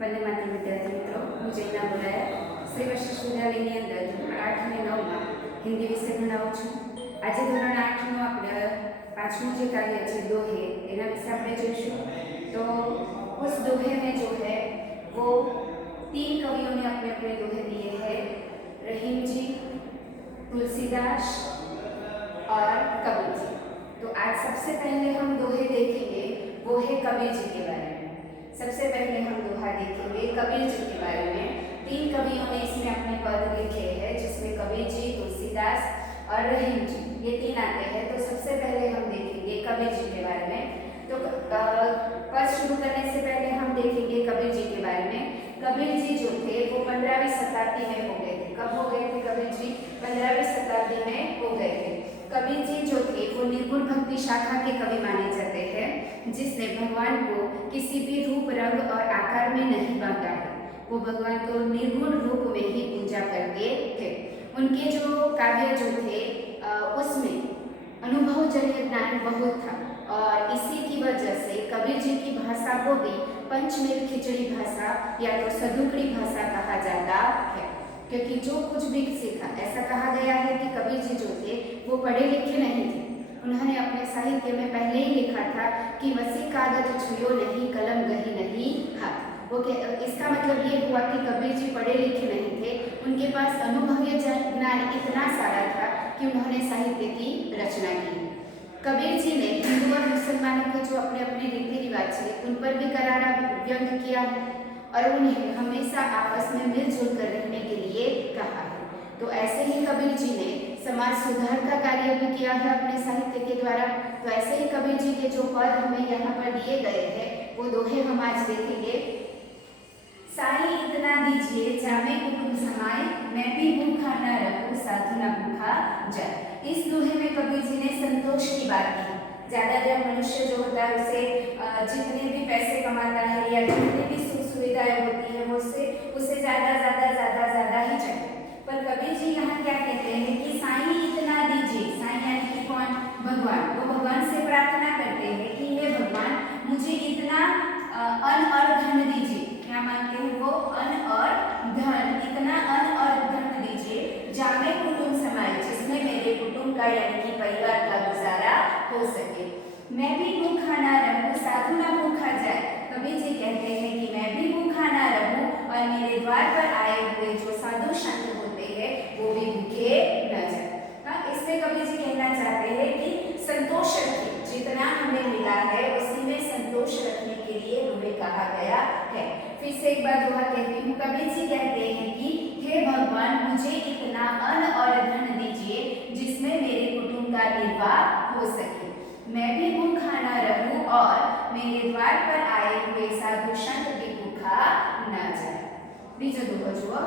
વંદે માતરમ વિદ્યાર્થી મિત્રો, હું જૈના બોરાયા શ્રી વશિષ્ઠ વિદ્યાલયની અંદર ધોરણ 8 અને 9માં હિન્દી વિષય ભણાવું છું। આજે ધોરણ 8નું આપણે પાંચમું જે કાર્ય છે दोहे એના વિશે આપણે જોઈશું। तो उस दोहे में जो है वो 3 कवियों ने अपने अपने दोहे दिए हैं, रहीम जी, तुलसीदास और कबीर जी। तो आज सबसे पहले हम दोहे देखेंगे वो है कबीर जी के बारे में। सबसे पहले हम दोहा देखेंगे कबीर जी के बारे में। 3 कवियों ने इसमें अपने पद लिखे हैं, जिसमें कबीर जी, तुलसीदास और रहीम जी, ये 3 आते हैं। तो सबसे पहले हम देखेंगे कबीर जी के बारे में। तो पद शुरू करने से पहले हम देखेंगे कबीर जी के बारे में। कबीर जी जो थे वो 15वीं शताब्दी में हो गए थे। कब हो गए थे कबीर जी? 15वीं शताब्दी में हो गए थे। कबीर जी जो थे वो निर्गुण भक्ति शाखा के कवि माने जाते हैं, जिसने भगवान को किसी भी रूप, रंग और आकार में नहीं बांटा है। वो भगवान को निर्गुण रूप में ही पूजा करते थे। उनके जो काव्य जो थे उसमें अनुभवजन्य ज्ञान बहुत था, और इसी की वजह से कबीर जी की भाषा को भी पंचमेल खिचड़ी भाषा या तो सदुकड़ी भाषा कहा जाता है, क्योंकि जो कुछ भी सीखा, ऐसा कहा गया है कि कबीर जी जो थे वो पढ़े लिखे नहीं थे। उन्होंने अपने साहित्य में पहले ही लिखा था कि वसी कागज छुयो नहीं, कलम गही नहीं हाथ। वो इसका मतलब ये हुआ कि कबीर जी पढ़े लिखे नहीं थे, उनके पास अनुभवीय ज्ञान इतना सारा था कि उन्होंने साहित्य की रचना की। कबीर जी ने हिंदू और मुसलमानों के जो अपने अपने रीति रिवाज थे उन पर भी करारा व्यंग किया है, और उन्हें हमेशा आपस में मिलजुल कर रहने के लिए कहा है। तो ऐसे ही कबीर जी ने समाज सुधार का कार्य भी किया है अपने साहित्य के द्वारा। तो ऐसे ही कबीर जी के जो पद हमें यहाँ पर दिए गए हैं वो दोहे हम आज देखेंगे। साई इतना दीजिए जामे कुटुंब समाए, मैं भी भूखा न रहूं साधु न भूखा जाए। इस दोहे में कबीर जी ने संतोष की बात की। ज्यादातर मनुष्य जो होता है उसे जितने भी पैसे कमाता है या जितनी भी सुख सुविधाएं होती है वो उसे ज्यादा ही चाहिए। पर कबीर जी यहाँ क्या कहते हैं कि साईं इतना दीजिए। साईं यानी कि कौन? भगवान। वो भगवान से प्रार्थना करते हैं कि हे भगवान मुझे इतना अन्न और धन दीजिए। क्या मांगते हैं वो? अन्न और धन। इतना अन्न और धन दीजिए जामे कुटुंब समाए, जिसमें मेरे कुटुंब का यानी कि परिवार का गुजारा हो सके। मैं भी भूखा ना रहूं साधु ना भूखा जाए। कबीर जी कहते हैं कि मैं भी भूखा ना रहूं और मेरे द्वार पर आए हुए जो साधु संत होते हैं वो भी भूखे न जाए। हाँ, इसमें कबीर जी कहना चाहते हैं कि संतोष रखिए, जितना हमें मिला है उसी में संतोष रखने के लिए हमें कहा गया है। फिर से एक बार दोहा कहती हूँ। कबीर जी कहते हैं कि हे भगवान मुझे इतना अन्न और धन दीजिए जिसमें मेरे कुटुंब का निर्वाह हो सके। मैं भी भूखा न रहूं और मेरे द्वार पर आए हुए साधु संत भी भूखा न जाए। बीजो दोहो जुओ।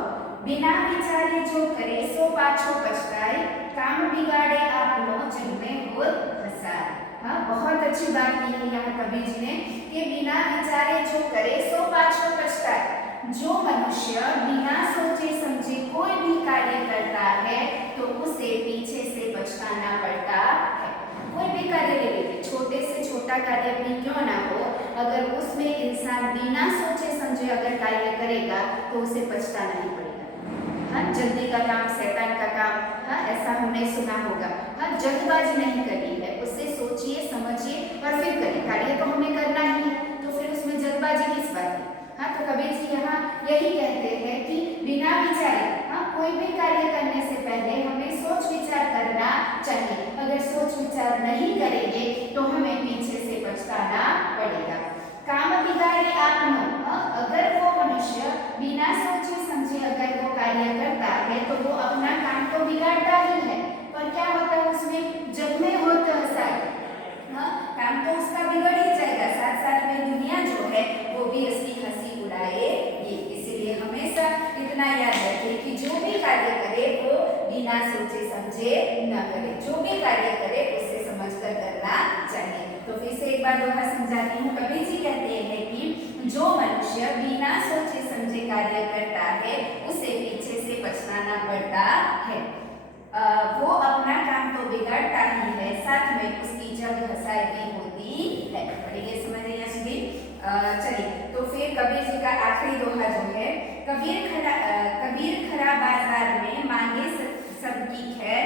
बिना विचारे जो करे सो पाछो पछताए, काम बिगाड़े आपनो जग में होत फसाए। हाँ, बहुत अच्छी बात की है यहाँ कबीर जी ने कि बिना विचारे जो करे सो पाछो पछताए। जो मनुष्य बिना सोचे समझे कोई भी कार्य करता है तो उसे पीछे से पछताना पड़ता है। कोई भी कार्य ले लीजिए, छोटे से छोटा कार्य भी क्यों ना हो, अगर उसमें इंसान बिना सोचे समझे अगर कार्य करेगा तो उसे पछताना नहीं पड़ेगा। हाँ, जल्दी का काम शैतान का काम। हाँ, ऐसा हमने सुना होगा। हाँ, जल्दबाजी नहीं करनी है, उससे सोचिए समझिए और फिर करिए। कार्य तो हमें करना ही है, तो फिर उसमें जल्दबाजी किस बात की? हाँ, तो कबीर जी यहाँ यही कहते हैं कि बिना विचारे, हाँ, कोई भी कार्य करने से पहले हमें सोच विचार करना चाहिए। अगर सोच विचार नहीं करेंगे तो हमें पीछे से पछताना पड़ेगा। काम बिगाड़े आपनो। अगर वो मनुष्य बिना सोचे समझे अगर वो कार्य करता है तो वो अपना काम तो बिगाड़ता ही है, पर क्या होता है उसमें जग में होता है। हाँ, काम तो उसका बिगड़ ही जाएगा, साथ साथ में दुनिया जो है वो भी उसकी हंसी उड़ाएगी। इसीलिए हमेशा इतना याद रखें कि जो भी कार्य करे वो बिना सोचे समझे न करे। जो भी कार्य करे उसे समझकर करना चाहिए। तो फिर से एक बार दोहा समझाती हूँ। कबीर जी कहते हैं कि जो मनुष्य बिना सोचे समझे कार्य करता है उसे पीछे से पछताना पड़ता है। वो अपना काम तो बिगाड़ता ही है, साथ में उसकी जग हंसाई भी होती है। पढ़िए, समझ रही हैं? चलिए, तो फिर कबीर जी का आखिरी कबीर खड़ा बाजार में मांगे सबकी खैर,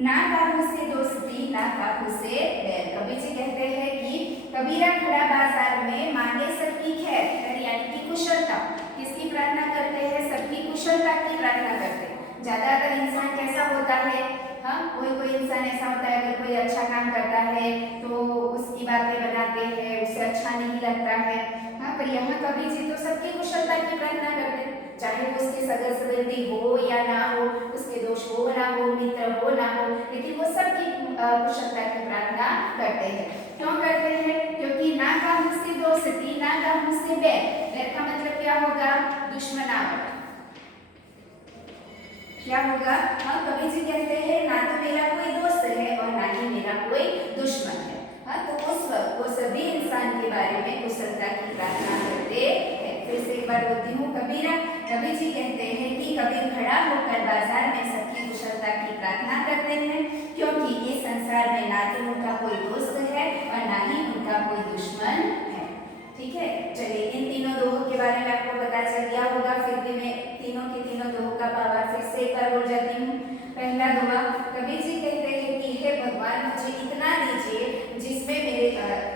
ना काहू से दोस्ती ना काहू से बैर। कबीर जी कहते हैं कि कबीरा खड़ा बाजार में मांगे सबकी खैर, यानी कि कुशलता। किसकी प्रार्थना करते हैं? सबकी कुशलता की प्रार्थना करते हैं। ज्यादातर इंसान कैसा होता है, हाँ, कोई इंसान ऐसा होता है, अगर कोई अच्छा काम करता है तो उसकी बातें बनाते हैं, उसे अच्छा नहीं लगता है, हाँ, पर यहाँ कबीर जी तो सबकी कुशलता की प्रार्थना करते हैं, चाहे वो उसके सगा संबंधी हो या ना हो, उसके दोष हो ना हो, मित्र हो ना हो, लेकिन वो सबकी कुशलता की प्रार्थना करते हैं। क्यों करते हैं? क्योंकि ना काहू से दोस्ती ना काहू से बैर। बैर का मतलब क्या होगा? दुश्मनावट। क्या होगा? हाँ, कबीर जी कहते हैं ना तो मेरा कोई दोस्त है और ना ही मेरा कोई दुश्मन है। हाँ, तो उस वक्त वो सभी इंसान के बारे में कुशलता की प्रार्थना करते हैं। फिर से एक बार बोलती हूँ, कबीर जी कहते हैं कि कबीर खड़ा होकर बाजार में सबकी कुशलता की प्रार्थना करते हैं, क्योंकि इस संसार में ना तो उनका कोई दोस्त है और ना ही उनका कोई दुश्मन है। ठीक है, चलिए इन तीनों दोहों के बारे में आपको पता चल गया होगा। फिर भी मैं तीनों के तीनों दोहों का भावार्थ फिर से एक बार बोल जाती हूँ। पहला दोहा, कबीर जी कहते हैं कि हे भगवान, मुझे इतना दीजिए जिसमें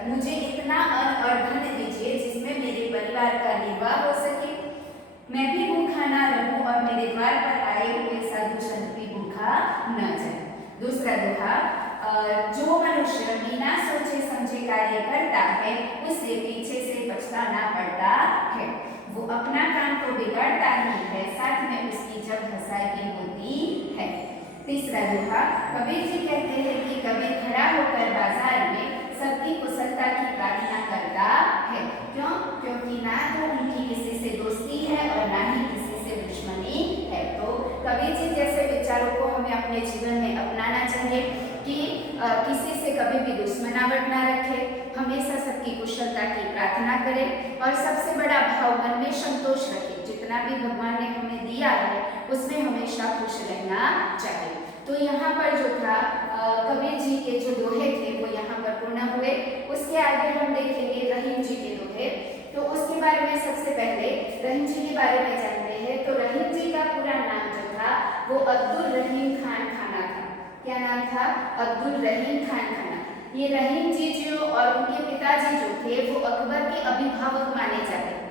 मुझे इतना अन्न और धन दीजिए जिसमें मेरे परिवार का निर्वाह हो सके, मैं भी भूखा ना रहूं और मेरे द्वार पर आए हुए साधु संत भी भूखा न जाए। दूसरा दोहा, जो मनुष्य बिना सोचे समझे कार्य करता है उसे पीछे से पछताना पड़ता है, वो अपना काम तो बिगाड़ता ही है, साथ में उसकी जग हंसाई भी होती है। तीसरा दोहा, कबीर जी कहते हैं कि कबीर खड़ा होकर बाजार में सबकी कुशलता की प्रार्थना करता है। क्यों? क्योंकि ना तो उनकी किसी से दोस्ती है और ना ही किसी से दुश्मनी है। तो कबीर जी जैसे विचारों को हमें अपने जीवन में अपनाना चाहिए कि किसी से कभी भी दुश्मनावट ना रखे, हमेशा सबकी कुशलता की प्रार्थना करें और सबसे बड़ा भाव मन में संतोष रखें। जितना भी भगवान ने हमें दिया है उसमें हमेशा खुश रहना चाहिए। तो यहाँ पर जो था कबीर जी के जो दोहे थे वो यहाँ पर पूर्ण हुए। उसके आगे हम देखेंगे रहीम जी के दोहे। तो उसके बारे में सबसे पहले रहीम जी के बारे में जानते हैं। तो रहीम जी का पूरा नाम जो था वो अब्दुल रहीम खान खाना था। क्या नाम था? अब्दुल रहीम खान खाना। ये रहीम जी जो और उनके पिताजी जो थे वो अकबर के अभिभावक माने जाते हैं।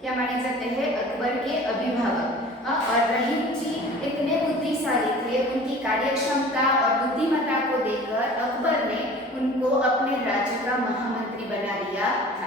क्या माने जाते हैं? अकबर के अभिभावक। और रहीम जी इतने बुद्धिशाली थे, उनकी कार्यक्षमता और बुद्धिमत्ता को देखकर अकबर ने उनको अपने राज्य का महामंत्री बना लिया था।